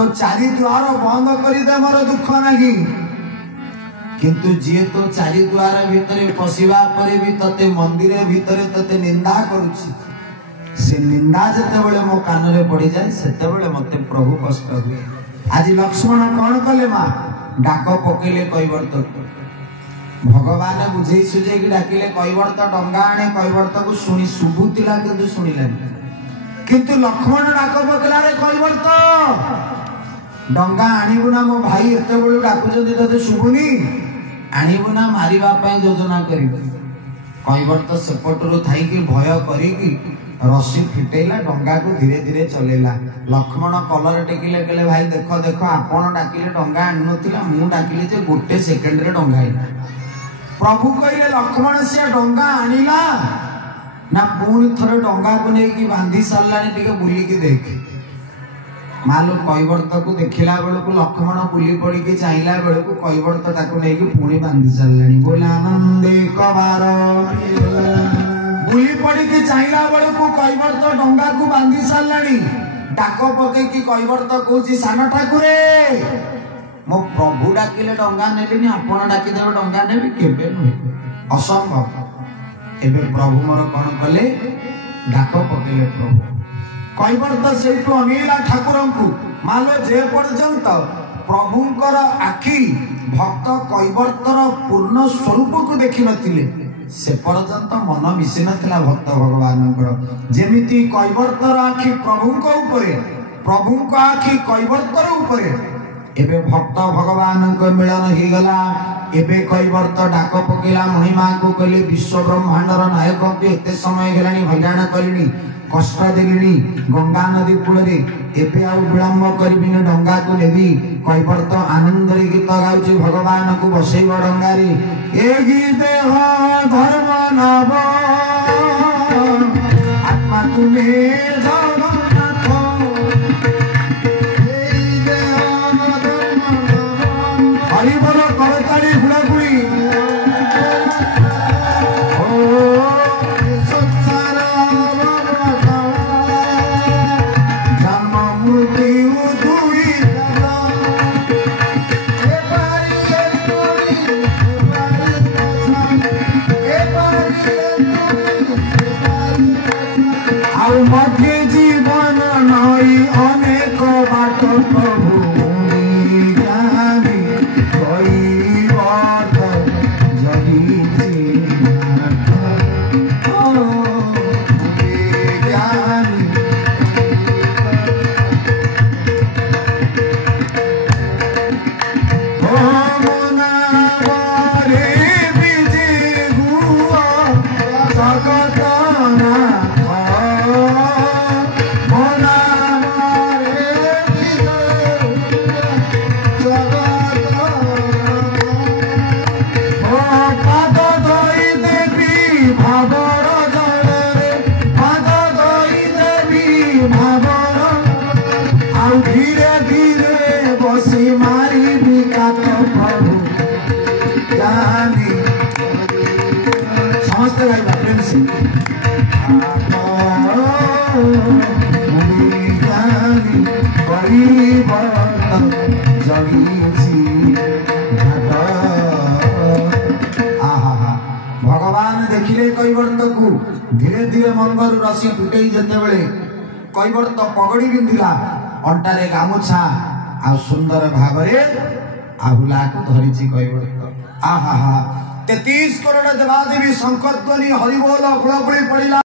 तो चारि द्वार बंद करदे मोर दुख नहीं किंतु जी तो चारि द्वार भितर पशिबा पर भी तते मंदिर भितर तते निंदा करुछि से निंदा जते बेले मो कान रे पड़ी जाए सेते बेले मते प्रभु कष्ट हुए। आज लक्ष्मण कौन कले मां डाक पकेले कैवर्त भगवान बुझे सुझे कि डाकिले कैवर्त डंगा आने कैवर्त को शुणी शुभुतिला किंतु शुणिलेनी किंतु लक्ष्मण डाक पकेला रे कैवर्त डंगा आनिबु ना मो भाई एते बेलू डाकुचंदी तते शुभुनी आनिबु ना मारिबा पई योजना करिबे कैवर्त सेपटरू थाई कि भय करी कि रस्सी फिटेला डंगा को धीरे धीरे चलेला लक्ष्मण कलर टेकिले कहले भाई देख देख आपण डाकिले डंगा आनि नथिला मु डाकिले जे गोटे सेकेंड रे डंगा आइला प्रभु कहले लक्ष्मण से डंगा आनिला ना पुणी थरे डंगा को लेकिन बांधी सारानी टे बुली की देख मालो कैवर्त को देखला बेलू लक्ष्मण बुली पड़ी के चाहिला बेलू कैवर्त ताको लेकिन पुणी बांधी सारानी बोले आनंदे कबार बुली पड़ी के चाहिला बेलू कैवर्त डंगा को बांधी सारानी डाक पके कि कैवर्त कहूँ सान ठाकुरे मो प्रभु डाकिले डंगा नेबिनी आपण डाकिदेव डंगा नेबी केबे नुहे असंभव एबे प्रभु मोर कौन कले डाक पकेले प्रभु कैवर्त से अनिला ठाकुर को मालो जे पर्यंत प्रभुंकर आखि भक्त कैवर्तर पूर्ण स्वरूप को देखि नथिले से पर्यंत मन मिसी नथिला भक्त भगवान जेमिति कैवर्तर आखि प्रभुंक उपरे प्रभुंक आखि कैवर्तर उपरे एबे भक्त भगवान को मिलन ही गला एबे कैवर्त डाक पकेला महिमा को कहले विश्व ब्रह्मांडर नायक के एते समय गेलानी हैरान कलिनी कष्ट देलिनी गंगा नदी कूल रे एबे आ विलंब करबिनी डंगा को लेबी कैवर्त आनंद रे गीत गाउची भगवान को बसैब डंगा रे एही देह धर्म नव आत्मा तुम्हें हरि बोलो करताली हुड़ाहुड़ी जन्म मृत्यु दुई आउ मध्य जीवन नई अनेक बाट प्रभु धीरे धीरे बसी मारी बिकात प्रभु जानी समस्त गाइबा प्रेम से जानी परिवर्तन जगीसी भगवान देखिले कैवर्त को धीरे धीरे मंगर रसी टूटे जेते बेले कैवर्त पगड़ी बिंधिला अंटारे गामुछा आ सुंदर भावरे आहुला को धरिछि कैवर्त आहा 33 करोड़ देवादेवी संकल्पनी हरिबोल गुळगुळी पड़िला।